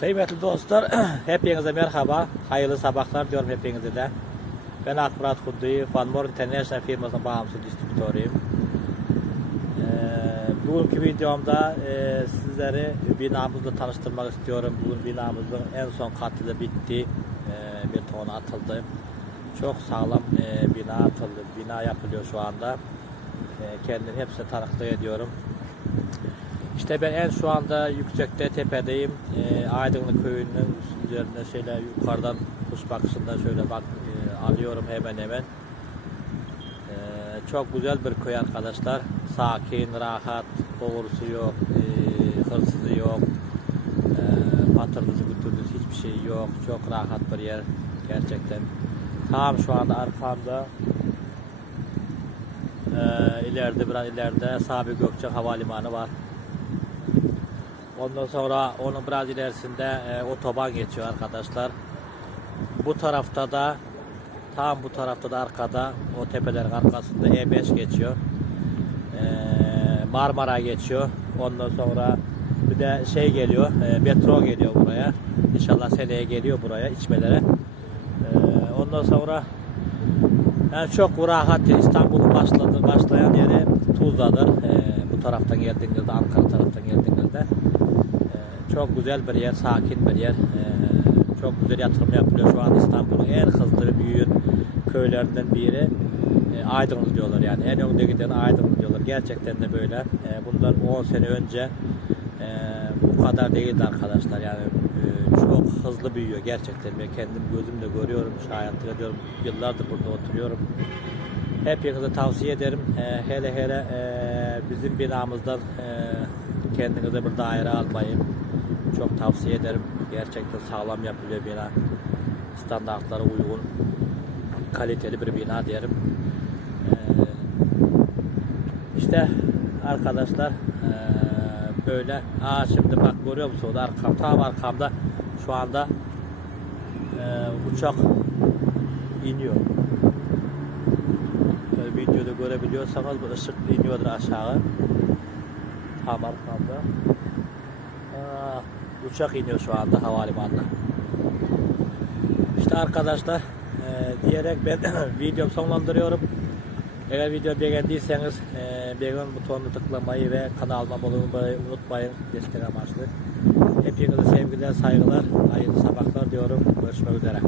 Kıymetli dostlar, hepinize merhaba. Hayırlı sabahlar diyorum hepinize de. Ben Akmurat Kuddu'yu, Fanmor International firmasının bağımsız distribütörüyüm. Ee, bugünkü videomda e, sizleri binamızla tanıştırmak istiyorum. Bugün binamızın en son katı da bitti. Ee, bir ton atıldı. Çok sağlam e, bina atıldı. Bina yapılıyor şu anda. E, kendini hepsine tanıklık ediyorum. İşte ben en şu anda yüksekte tepedeyim. E, Aydınlı köyünün üzerinde şöyle yukarıdan kuş bakışında şöyle bak e, alıyorum hemen hemen. E, çok güzel bir köy arkadaşlar. Sakin, rahat, doğrusu yok, e, hırsızı yok, e, patırdısı götürdüsü hiçbir şey yok. Çok rahat bir yer gerçekten. Tam şu anda arkamda e, ileride biraz ileride Sabi Gökçen Havalimanı var. Ondan sonra onun biraz ilerisinde e, otoban geçiyor arkadaşlar. Bu tarafta da tam bu tarafta da arkada o tepelerin arkasında E5 geçiyor. E, Marmara geçiyor. Ondan sonra bir de şey geliyor, e, metro geliyor buraya. İnşallah seneye geliyor buraya içmelere. E, ondan sonra yani çok rahat İstanbul'un başladı, başlayan yeri Tuzla'dır. E, bu taraftan geldiğinizde, Ankara taraftan geldiğinizde. Çok güzel bir yer, sakin bir yer. Ee, çok güzel yatırım yapılıyor. Şu an İstanbul'un en hızlı büyüyen köylerinden biri. E, Aydınlı diyorlar yani. En önde giden Aydınlı diyorlar. Gerçekten de böyle. E, bundan 10 sene önce e, bu kadar değildi arkadaşlar. Yani e, çok hızlı büyüyor gerçekten. Ben kendim gözümle görüyorum, şahitlik ediyorum. Yıllardır burada oturuyorum. Hepinize tavsiye ederim. E, hele hele e, bizim binamızdan e, kendinize bir daire almayı çok tavsiye ederim. Gerçekten sağlam yapılıyor bina. Standartlara uygun, kaliteli bir bina diyelim. Ee, işte arkadaşlar ee, böyle. Aa şimdi bak görüyor musunuz? Arkam, tam arkamda şu anda ee, uçak iniyor. Böyle videoda görebiliyorsanız bu ışık iniyordur aşağı. Tam arkamda. Aa, uçak iniyor şu anda havalimanına. İşte arkadaşlar e, diyerek ben videomu sonlandırıyorum. Eğer video beğendiyseniz e, beğen butonunu tıklamayı ve kanalıma bulunmayı unutmayın destek amaçlı. Hepinize sevgiler, saygılar, hayırlı sabahlar diyorum. Görüşmek üzere.